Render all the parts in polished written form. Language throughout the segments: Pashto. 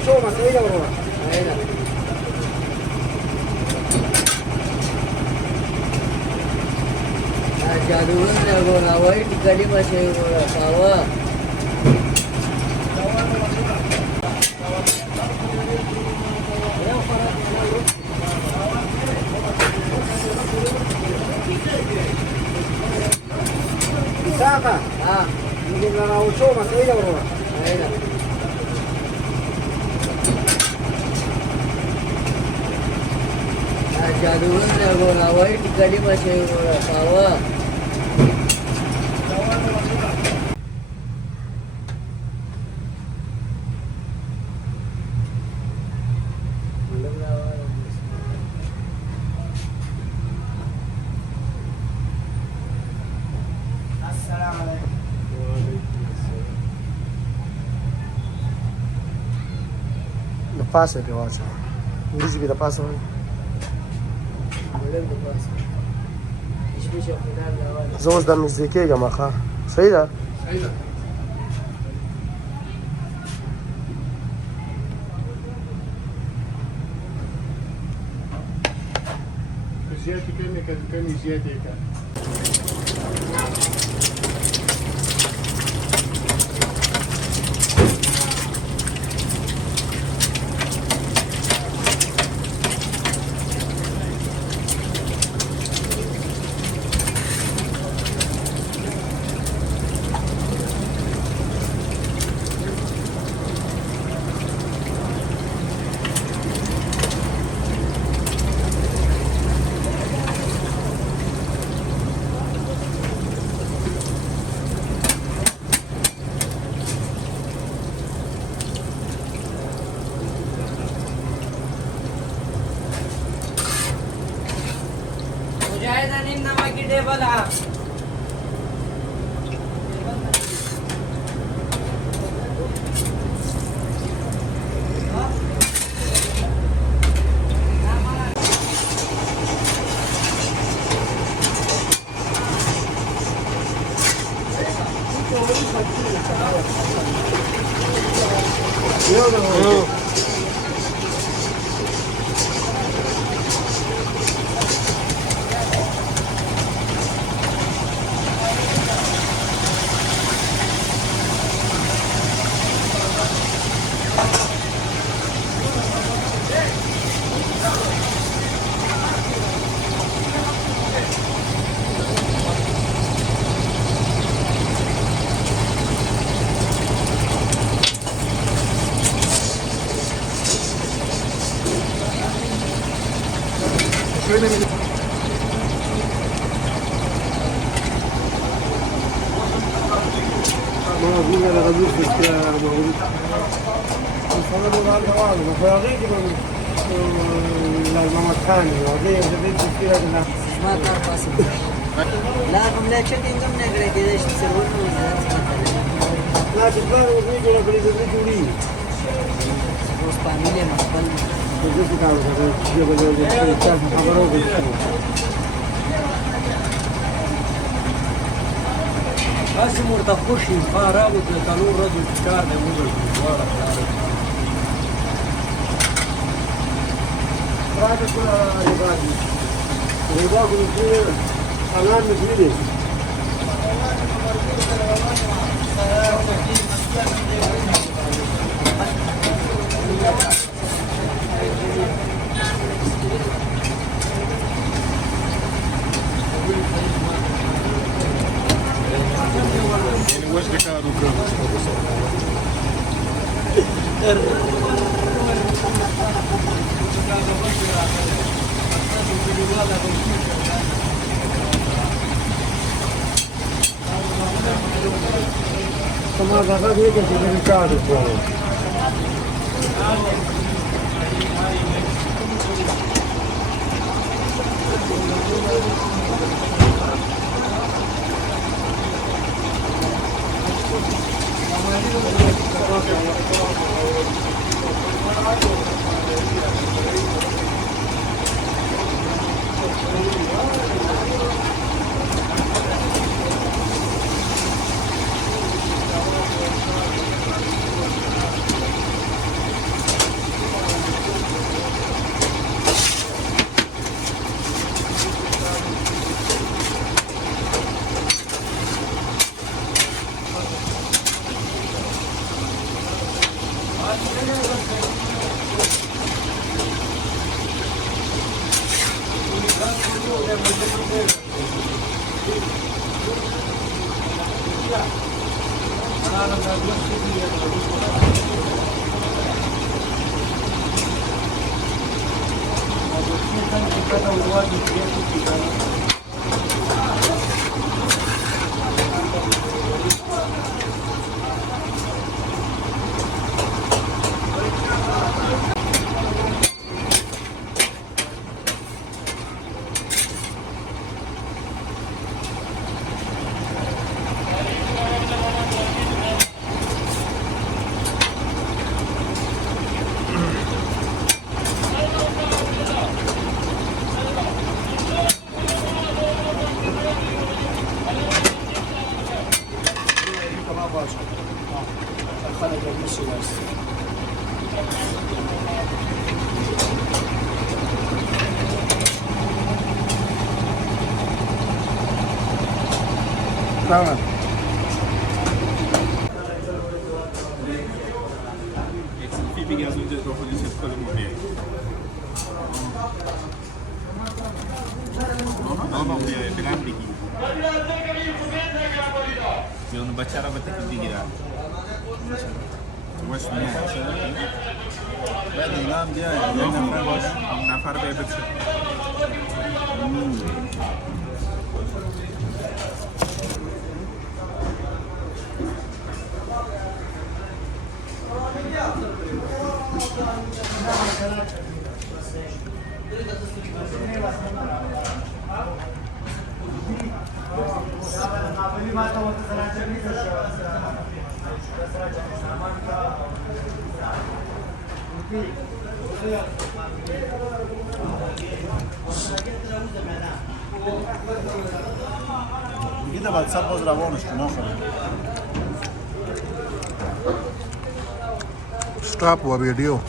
وشو مسؤولية وروح هنا جادوګر غوړا وای ټکړی مشه غوړا پاوا Saka mungkin nggak mau show mas ini bro jaduan gora wai tikadi masih gora pawa pasa que vas a dice que la pasa زوز د مزدیکي ګم ښه صحیح ده زیاتې کمې زیاتې کا لا هم لا شكل انهم نقرا كذا ايش يسوون لا تبغى ويجي لك اللي تجوري بس فاميليا مقبل بس كانوا جابوا كان خبروا هسه مرتخوشي خارابط لتنور رجل كار ده مدر دواره راجع كل رباعي رباعي كل حلال مجري وجهك هذا Sama kakak dia kasi delikado po. Tamam. Filming az önce dokunuşu koymuyor. Não, é pegar brigui. Eu não bati a bata que digira. Wash me. Badi nam dia. Não, wash. Na farbe é bete. Gide WhatsApp pozdravovniš, nošam. Stop हुआ video.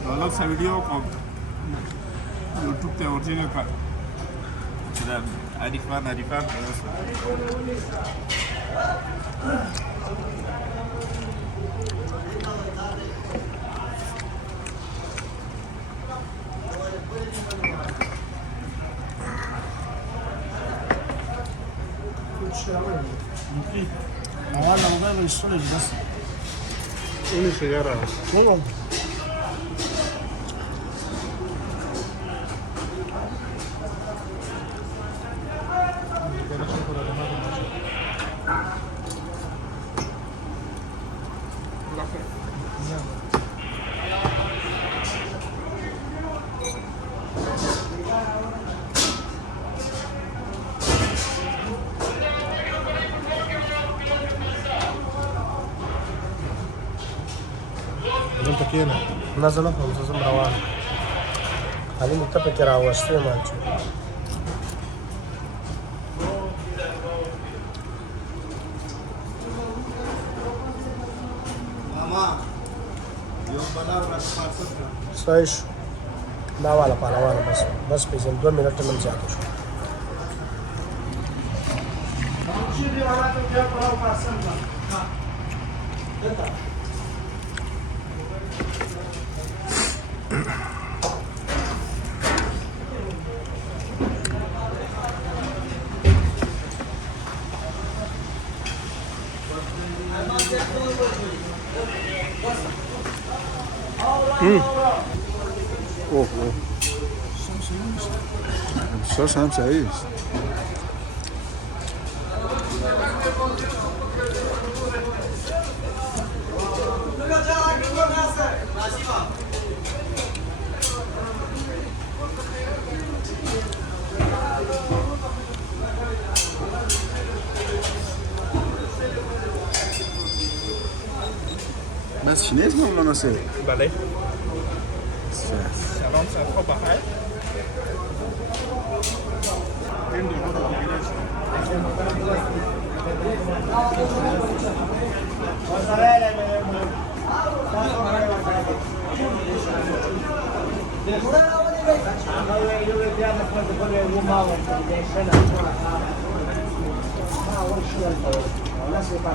Kalau saya video kok YouTube te original kan. Sudah Arifan. Valla bu da böyle nasıl? Un işe yarar. Oğlum. دلته کېنه نه زه نه کوم زه ځم روان علي مې ته پکې راوستې مانچو صحیح شو دا والا پهلوانه بس پېژن 2 منټه نه زیاته شو Só Santos é isso. Mas chinês não sei. Balé. Certo. Shalom, shalom, bahai. اول شيء ولا سيبقى